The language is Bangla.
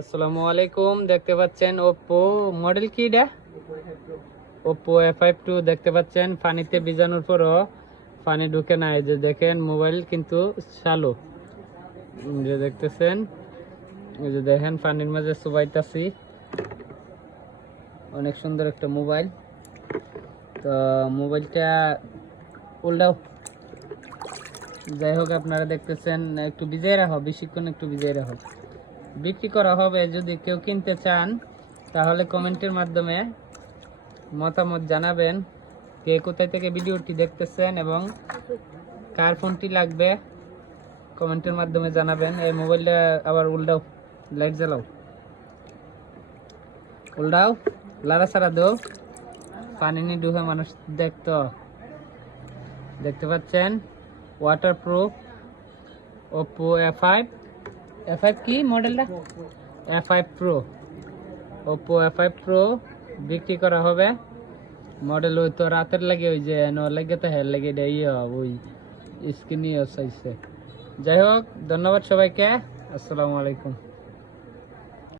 আসসালামু আলাইকুম। দেখতে পাচ্ছেন ওপ্পো মডেল কি এটা? ওপ্পো A52 দেখতে পাচ্ছেন। পানিতে ভিজানোর পরও পানি ঢুকে না। এই যে দেখেন মোবাইল কিন্তু চালু, যে দেখতেছেন, এই যে দেখেন পানির মাঝে চুবাইতাছি। অনেক সুন্দর একটা মোবাইল। তো মোবাইলটা উল্টাও, যাই হোক আপনারা দেখতেছেন, একটু ভিজিয়ে রাখো, বেশিক্ষণ একটু ভিজিয়ে রাখো। বিক্রি করা হবে, যদি কেউ কিনতে চান তাহলে কমেন্টের মাধ্যমে মতামত জানাবেন, কে কোথায় থেকে ভিডিওটি দেখতেছেন এবং কার ফোনটি লাগবে কমেন্টের মাধ্যমে জানাবেন। এই মোবাইলটা আবার উল্টাও, লাইট জ্বালাও, উল্টাও, লাড়া ছাড়া দাও, পানি নি ডুবে মানুষ দেখতো। দেখতে পাচ্ছেন ওয়াটার প্রুফ ওপ্পো A5 কি মডেলটা? A5 Pro, Oppo A5 Pro বিক্রি করা হবে। মডেল ওই তো রাতের লাগে, ওই যে লাগে তো হের লাগে ওই স্ক্রিনই চাইছে। যাই হোক, ধন্যবাদ সবাইকে। আসসালামু আলাইকুম।